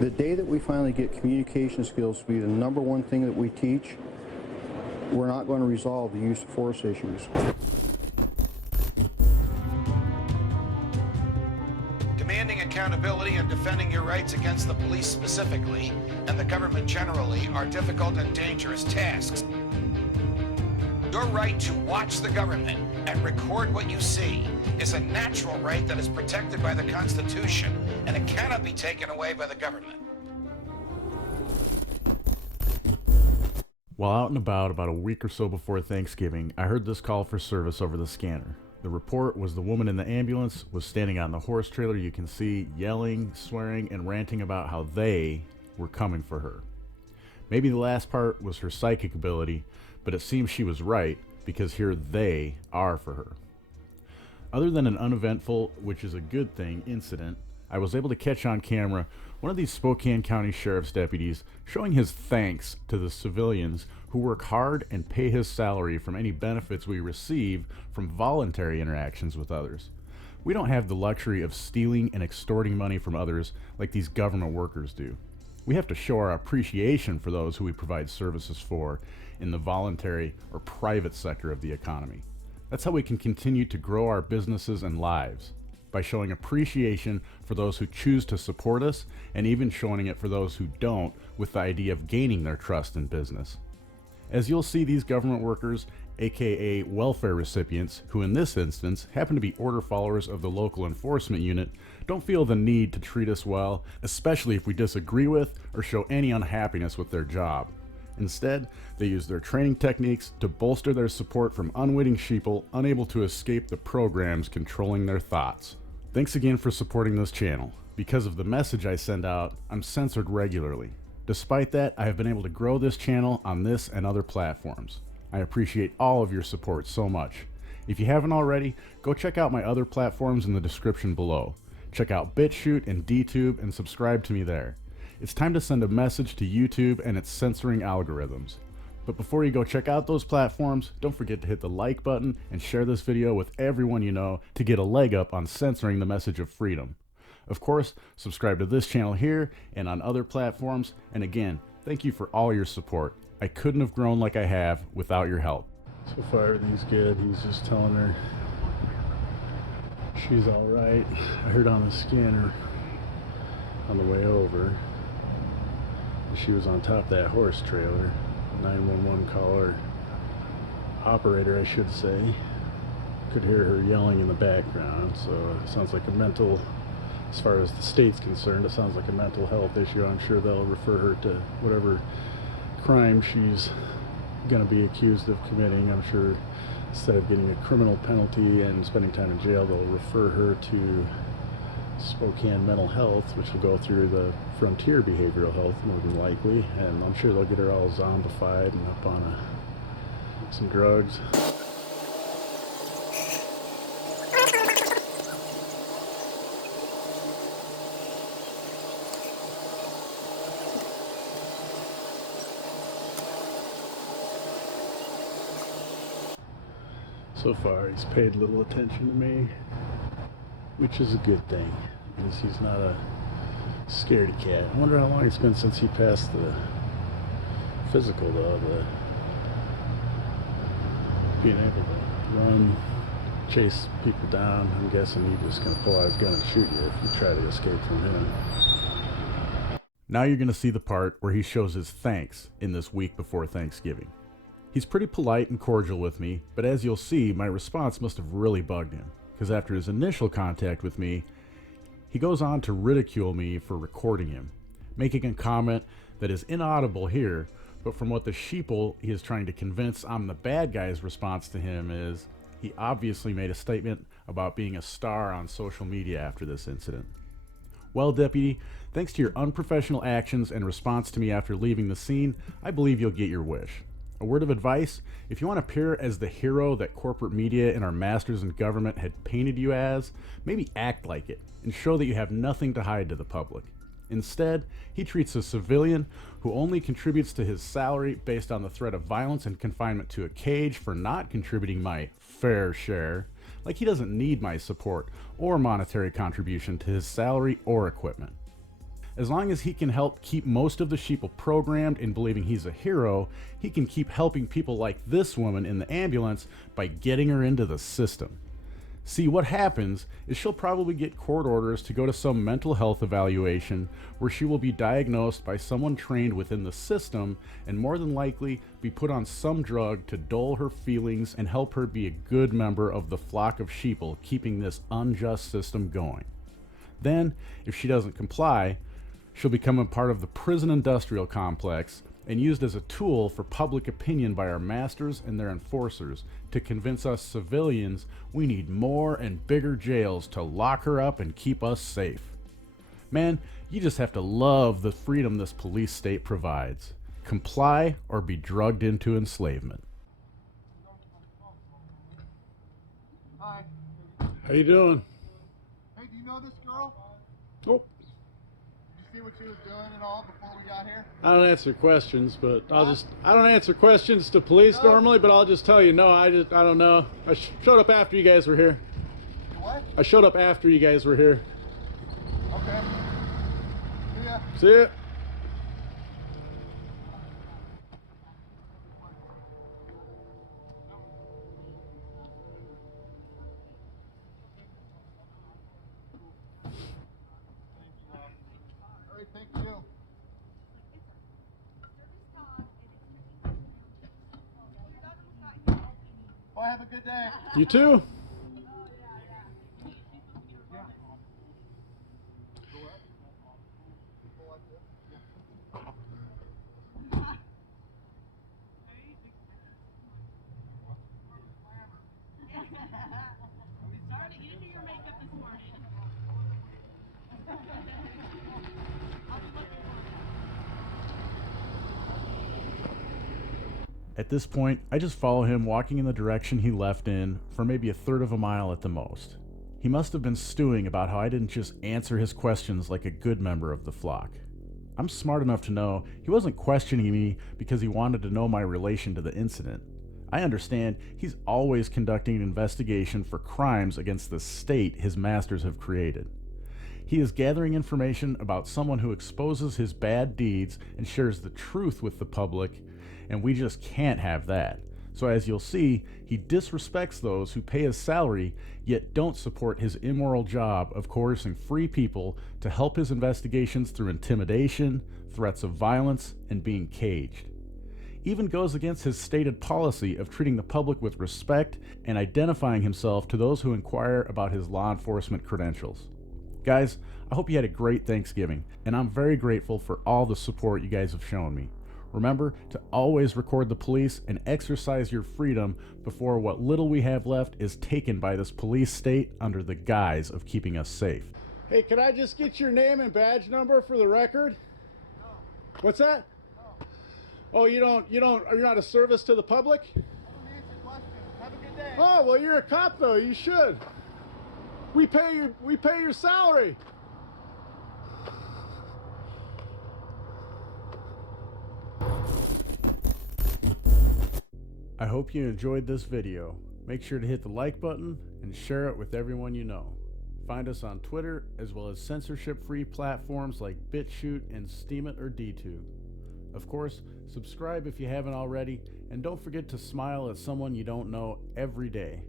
The day that we finally get communication skills to be the number one thing that we teach, we're not going to resolve the use of force issues. Demanding accountability and defending your rights against the police specifically, and the government generally, are difficult and dangerous tasks. Your right to watch the government and record what you see is a natural right that is protected by the Constitution, and it cannot be taken away by the government. While out and about a week or so before Thanksgiving, I heard this call for service over the scanner. The report was the woman in the ambulance was standing on the horse trailer you can see, yelling, swearing, and ranting about how they were coming for her. Maybe the last part was her psychic ability, but it seems she was right, because here they are for her. Other than an uneventful, which is a good thing, incident, I was able to catch on camera one of these Spokane County Sheriff's deputies showing his thanks to the civilians who work hard and pay his salary from any benefits we receive from voluntary interactions with others. We don't have the luxury of stealing and extorting money from others like these government workers do. We have to show our appreciation for those who we provide services for in the voluntary or private sector of the economy. That's how we can continue to grow our businesses and lives, by showing appreciation for those who choose to support us, and even showing it for those who don't, with the idea of gaining their trust in business. As you'll see, these government workers, aka welfare recipients, who in this instance happen to be order followers of the local enforcement unit, don't feel the need to treat us well, especially if we disagree with or show any unhappiness with their job. Instead, they use their training techniques to bolster their support from unwitting sheeple unable to escape the programs controlling their thoughts. Thanks again for supporting this channel. Because of the message I send out, I'm censored regularly. Despite that, I have been able to grow this channel on this and other platforms. I appreciate all of your support so much. If you haven't already, go check out my other platforms in the description below. Check out BitChute and DTube and subscribe to me there. It's time to send a message to YouTube and its censoring algorithms. But before you go check out those platforms, don't forget to hit the like button and share this video with everyone you know to get a leg up on censoring the message of freedom. Of course, subscribe to this channel here and on other platforms, and again, thank you for all your support. I couldn't have grown like I have without your help. So far everything's good. He's just telling her she's alright. I heard on the scanner on the way over, she was on top of that horse trailer. 911 caller, operator I should say, could hear her yelling in the background. So it sounds like a mental, as far as the state's concerned, it sounds like a mental health issue. I'm sure they'll refer her to whatever crime she's going to be accused of committing. I'm sure instead of getting a criminal penalty and spending time in jail, they'll refer her to Spokane Mental Health, which will go through the Frontier Behavioral Health more than likely, and I'm sure they'll get her all zombified and up on some drugs. So far he's paid little attention to me, which is a good thing, because he's not a scaredy cat. I wonder how long it's been since he passed the physical, though, the being able to run, chase people down. I'm guessing he's just going to pull out his gun and shoot you if you try to escape from him. Now you're going to see the part where he shows his thanks in this week before Thanksgiving. He's pretty polite and cordial with me, but as you'll see, my response must have really bugged him, because after his initial contact with me, he goes on to ridicule me for recording him, making a comment that is inaudible here, but from what the sheeple he is trying to convince I'm the bad guy's response to him is, he obviously made a statement about being a star on social media after this incident. Well, Deputy, thanks to your unprofessional actions and response to me after leaving the scene, I believe you'll get your wish. A word of advice, if you want to appear as the hero that corporate media and our masters in government had painted you as, maybe act like it and show that you have nothing to hide to the public. Instead, he treats a civilian who only contributes to his salary based on the threat of violence and confinement to a cage for not contributing my fair share, like he doesn't need my support or monetary contribution to his salary or equipment. As long as he can help keep most of the sheeple programmed in believing he's a hero, he can keep helping people like this woman in the ambulance by getting her into the system. See, what happens is she'll probably get court orders to go to some mental health evaluation where she will be diagnosed by someone trained within the system and more than likely be put on some drug to dull her feelings and help her be a good member of the flock of sheeple keeping this unjust system going. Then, if she doesn't comply, she'll become a part of the prison industrial complex and used as a tool for public opinion by our masters and their enforcers to convince us civilians we need more and bigger jails to lock her up and keep us safe. Man, you just have to love the freedom this police state provides. Comply or be drugged into enslavement. Hi. How you doing? Hey, do you know this girl? Oh, Did you see what she was doing and all before we got here? I don't answer questions, but I don't answer questions to police No. normally, but I'll just tell you, no, I don't know. I showed up after you guys were here. You what? I showed up after you guys were here. Okay. See ya. See ya. All right, thank you. Well, have a good day. You too. At this point, I just follow him walking in the direction he left in for maybe a third of a mile at the most. He must have been stewing about how I didn't just answer his questions like a good member of the flock. I'm smart enough to know he wasn't questioning me because he wanted to know my relation to the incident. I understand he's always conducting an investigation for crimes against the state his masters have created. He is gathering information about someone who exposes his bad deeds and shares the truth with the public, and we just can't have that. So as you'll see, he disrespects those who pay his salary, yet don't support his immoral job of coercing free people to help his investigations through intimidation, threats of violence, and being caged. Even goes against his stated policy of treating the public with respect and identifying himself to those who inquire about his law enforcement credentials. Guys, I hope you had a great Thanksgiving, and I'm very grateful for all the support you guys have shown me. Remember to always record the police and exercise your freedom before what little we have left is taken by this police state under the guise of keeping us safe. Hey, can I just get your name and badge number for the record? No. What's that? No. Oh, you're not a service to the public? I don't answer questions. Have a good day. Oh, well, you're a cop though. You should. We pay your salary. I hope you enjoyed this video. Make sure to hit the like button and share it with everyone you know. Find us on Twitter as well as censorship-free platforms like BitChute and Steemit or DTube. Of course, subscribe if you haven't already, and don't forget to smile at someone you don't know every day.